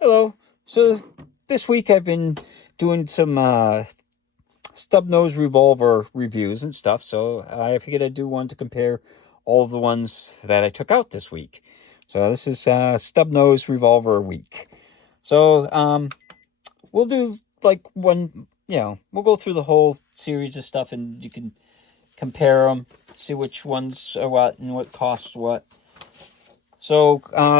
Hello. So this week I've been doing some stub nose revolver reviews and stuff. So I figured I'd do one to compare all of the ones that I took out this week. So this is stub nose revolver week. So we'll do like one. We'll go through the whole series of stuff, and you can compare them, see which ones are what and what costs what. So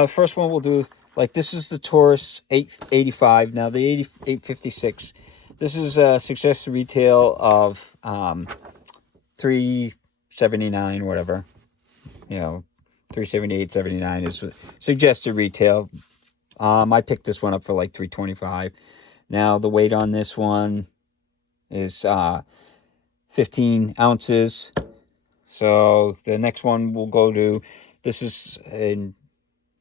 first one we'll do, like, this is the Taurus 885. Now the 856. This is a suggested retail of $379, whatever. 378.79 is suggested retail. I picked this one up for like $325. Now the weight on this one is 15 ounces. So the next one we'll go to, this is in,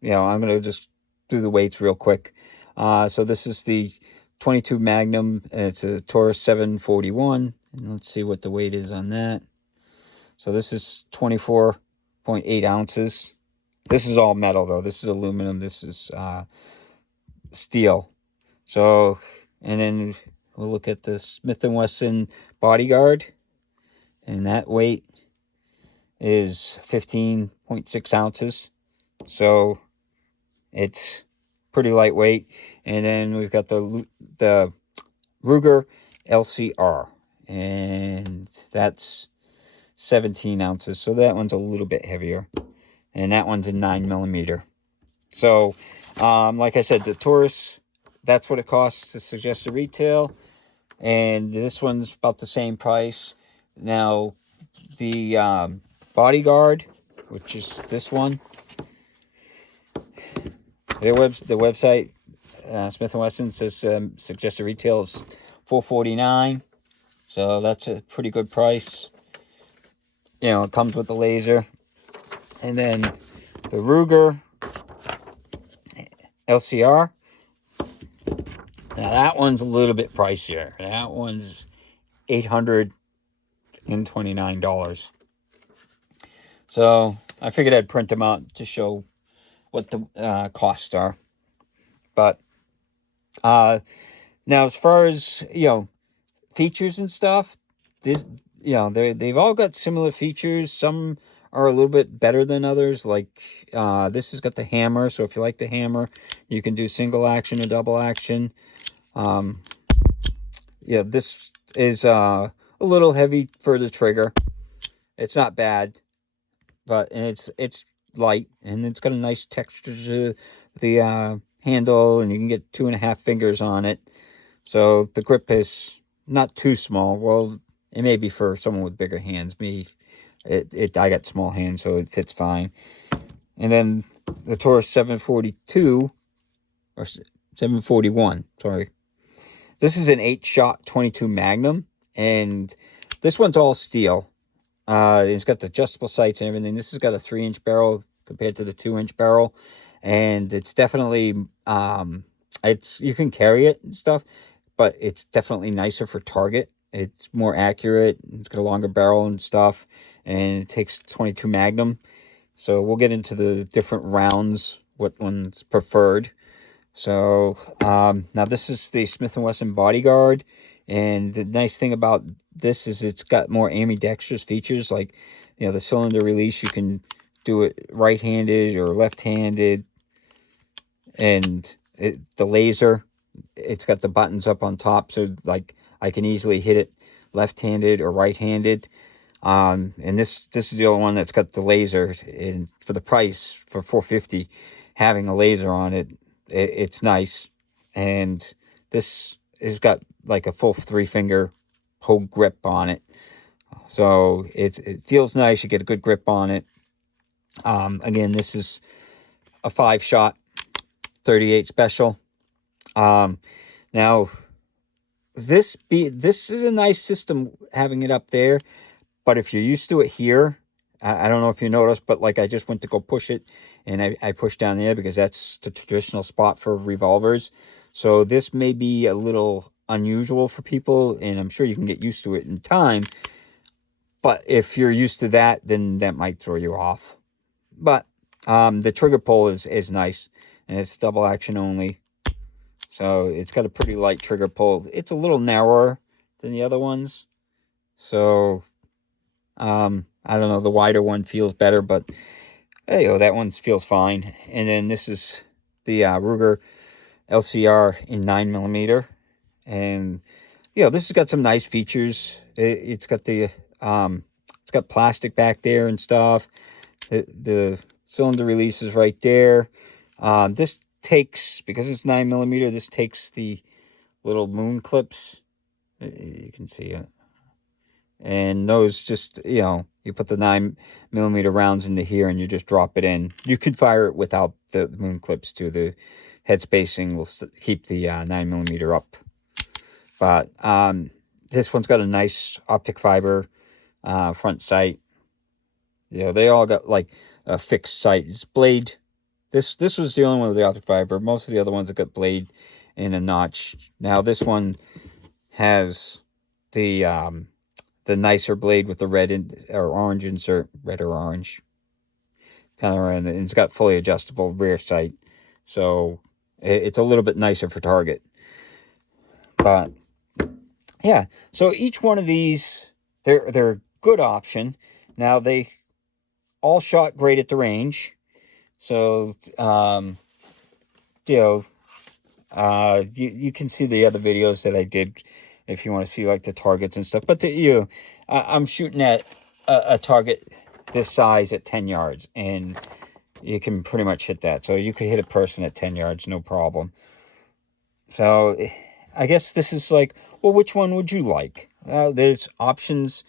I'm going to just do the weights real quick. So this is the 22 Magnum, and it's a Taurus 741. And let's see what the weight is on that. So this is 24.8 ounces. This is all metal, though. This is aluminum. This is steel. So, and then we'll look at the Smith Wesson Bodyguard, and that weight is 15.6 ounces. So it's pretty lightweight. And then we've got the Ruger LCR, and that's 17 ounces. So that one's a little bit heavier, and that one's a 9mm. So like I said, the Taurus, that's what it costs to suggested retail, and this one's about the same price. Now the Bodyguard, which is this one, the website, Smith & Wesson, says suggested retail of $449. So that's a pretty good price. It comes with the laser. And then the Ruger LCR. Now that one's a little bit pricier. That one's $829. So I figured I'd print them out to show what the costs are. But now, as far as features and stuff, this they've all got similar features. Some are a little bit better than others. Like this has got the hammer, so if you like the hammer, you can do single action or double action. This is a little heavy for the trigger. It's not bad, but it's light, and it's got a nice texture to the handle, and you can get 2.5 fingers on it. So the grip is not too small. Well, it may be for someone with bigger hands. I got small hands, so it fits fine. And then the Taurus 742 or 741, sorry. This is an 8-shot 22 Magnum, and this one's all steel. It's got the adjustable sights and everything. This has got a 3-inch barrel compared to the 2-inch barrel, and it's definitely you can carry it and stuff, but it's definitely nicer for target. It's more accurate. It's got a longer barrel and stuff, and it takes 22 Magnum. So we'll get into the different rounds, what one's preferred. So now this is the Smith & Wesson Bodyguard, and the nice thing about this is it's got more ambidextrous features, like the cylinder release. You can do it right-handed or left-handed, and the laser, it's got the buttons up on top, so like I can easily hit it left-handed or right-handed. And this is the only one that's got the laser, and for the price, for $450, having a laser on it, it's nice. And this has got like a full 3-finger whole grip on it, so it feels nice. You get a good grip on it. Again, this is a 5-shot 38 special. Now this is a nice system, having it up there, but if you're used to it here, I don't know if you noticed, but like I just went to go push it, and I pushed down there because that's the traditional spot for revolvers. So this may be a little unusual for people, and I'm sure you can get used to it in time. But if you're used to that, then that might throw you off. But the trigger pull is nice, and it's double action only. So it's got a pretty light trigger pull. It's a little narrower than the other ones. So, I don't know, the wider one feels better, but there you go, that one feels fine. And then this is the Ruger LCR in 9mm. And, this has got some nice features. It's got the, it's got plastic back there and stuff. The cylinder release is right there. This takes, because it's 9mm, this takes the little moon clips. You can see it. And those just, you put the 9mm rounds into here and you just drop it in. You could fire it without the moon clips too. The head spacing will keep the 9mm up. But this one's got a nice optic fiber front sight. They all got like a fixed sight. It's blade. This was the only one with the optic fiber. Most of the other ones have got blade in a notch. Now this one has the nicer blade with the red or orange insert, red or orange, kind of around, and it's got fully adjustable rear sight, so it's a little bit nicer for target. But yeah, so each one of these, they're a good option. Now they all shot great at the range, so you can see the other videos that I did if you want to see like the targets and stuff. But I'm shooting at a target this size at 10 yards, and you can pretty much hit that. So you could hit a person at 10 yards, no problem. So I guess this is like, well, which one would you like? There's options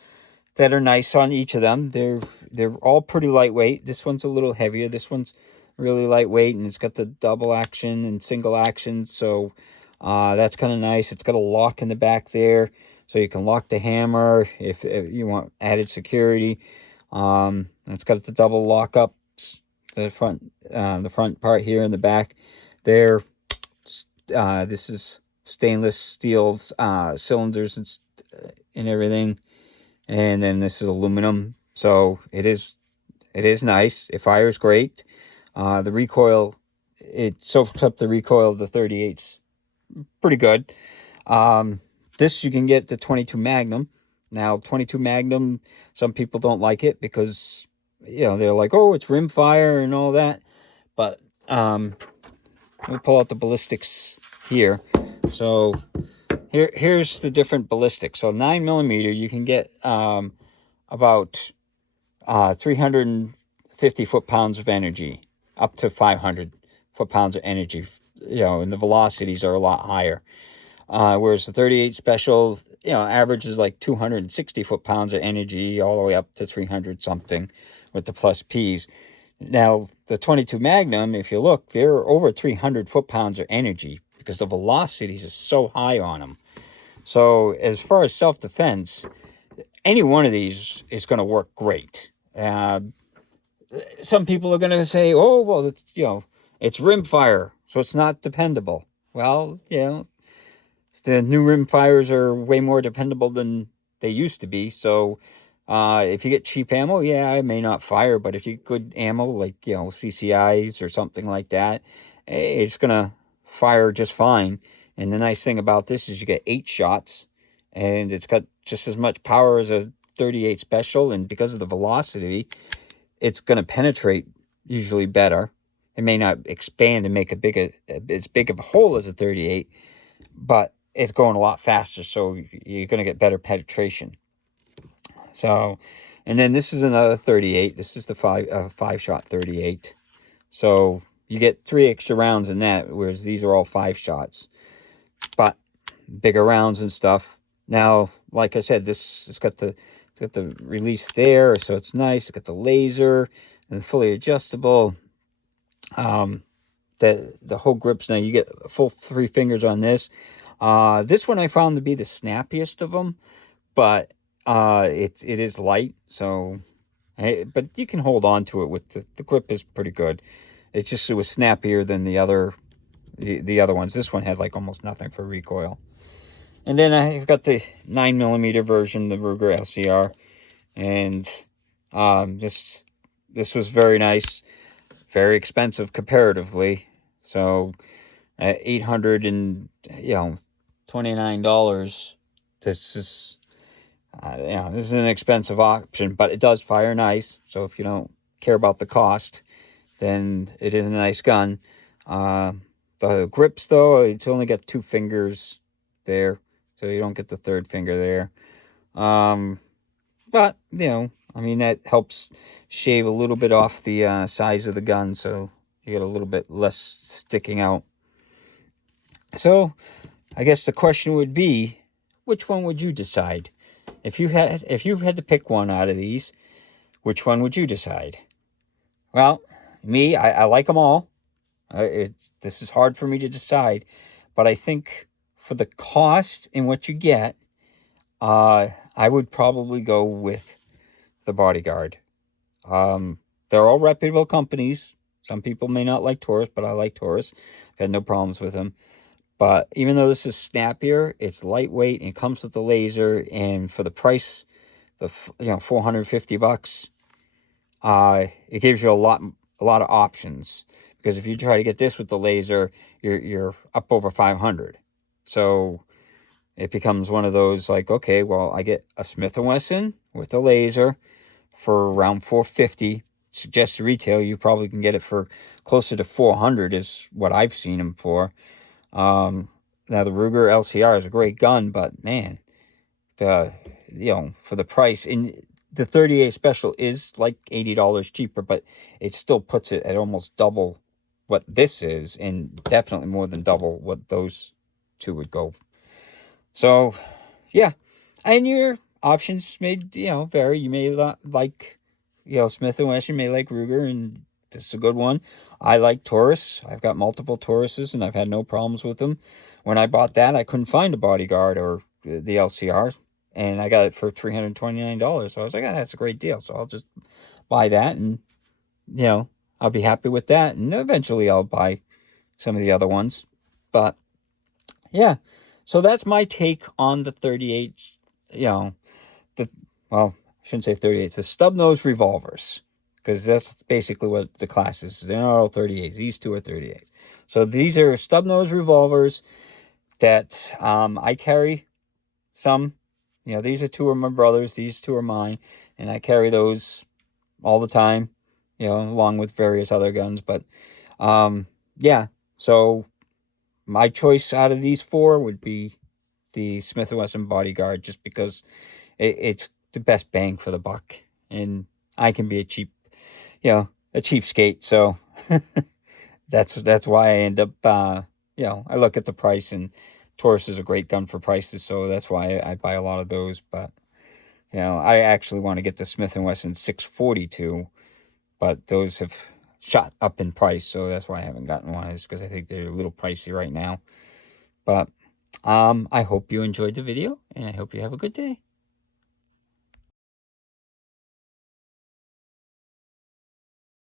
that are nice on each of them. They're all pretty lightweight. This one's a little heavier. This one's really lightweight, and it's got the double action and single action, so that's kind of nice. It's got a lock in the back there, so you can lock the hammer if you want added security. It's got the double lockups, the front part here and the back there. This is stainless steel cylinders and everything, and then this is aluminum, so it is nice. It fires great. The recoil, it soaks up the recoil of the 38s pretty good. This you can get the 22 Magnum. Now, 22 Magnum, some people don't like it because, they're like, oh, it's rimfire and all that. But let me pull out the ballistics here. So here's the different ballistics. So 9mm, you can get about 350 foot-pounds of energy, up to 500 foot-pounds of energy, and the velocities are a lot higher. Whereas the 38 Special, average is like 260 foot-pounds of energy, all the way up to 300 something with the plus Ps. Now, the 22 Magnum, if you look, they're over 300 foot-pounds of energy because the velocities are so high on them. So as far as self-defense, any one of these is going to work great. Some people are going to say, oh, well, it's rimfire, so it's not dependable. Well, the new rimfires are way more dependable than they used to be. So if you get cheap ammo, it may not fire, but if you get good ammo, like, CCIs or something like that, it's going to fire just fine. And the nice thing about this is you get 8 shots, and it's got just as much power as a 38 Special, and because of the velocity, it's going to penetrate usually better. It may not expand and make as big of a hole as a 38, but it's going a lot faster, so you're going to get better penetration. So, and then this is another 38. This is the 5-shot 38. So you get 3 extra rounds in that, whereas these are all 5 shots. But bigger rounds and stuff. Now, like I said, it's got the release there, so it's nice. It's got the laser and fully adjustable. The whole grips, now you get a full 3 fingers on this. This one I found to be the snappiest of them, but it is light, so but you can hold on to it with the grip is pretty good. It was snappier than the other ones. This one had like almost nothing for recoil. And then I've got the 9mm version, the Ruger LCR, and this was very nice, very expensive comparatively. So at $829. This is this is an expensive option, but it does fire nice. So if you don't care about the cost, then it is a nice gun. The grips, though, it's only got 2 fingers there, so you don't get the 3rd finger there. But I mean, that helps shave a little bit off the size of the gun, so you get a little bit less sticking out. So I guess the question would be, which one would you decide? If you had to pick one out of these, which one would you decide? Well, me, I like them all. This is hard for me to decide, but I think for the cost and what you get, I would probably go with the Bodyguard. They're all reputable companies. Some people may not like Taurus, but I like Taurus. I've had no problems with them. But even though this is snappier, it's lightweight and it comes with the laser, and for the price, the $450, it gives you a lot of options. Because if you try to get this with the laser, you're up over 500. So it becomes one of those like, okay, well, I get a Smith & Wesson with a laser for around $450. Suggested retail, you probably can get it for closer to $400 is what I've seen them for. Now the Ruger LCR is a great gun, but man, for the price, and the 38 special is like $80 cheaper, but it still puts it at almost double what this is, and definitely more than double what those two would go. So, yeah, and your options may vary. You may like Smith & Wesson, may like Ruger, and this is a good one. I like Taurus. I've got multiple Tauruses, and I've had no problems with them. When I bought that, I couldn't find a Bodyguard or the LCR, and I got it for $329. So I was like, that's a great deal. So I'll just buy that, and I'll be happy with that. And eventually I'll buy some of the other ones. But yeah, so that's my take on the 38s. I shouldn't say 38s, the stub nose revolvers, because that's basically what the class is. They're not all 38s. These two are 38s. So these are stub nose revolvers that I carry some. These are 2 of my brothers. These 2 are mine, and I carry those all the time, along with various other guns. But yeah, so my choice out of these 4 would be the Smith & Wesson Bodyguard, just because it's the best bang for the buck, and I can be a cheapskate. So that's why I end up I look at the price, and Taurus is a great gun for prices, so that's why I buy a lot of those. But I actually want to get the Smith & Wesson 642, but those have shot up in price, so that's why I haven't gotten one, is because I think they're a little pricey right now. But I hope you enjoyed the video, and I hope you have a good day.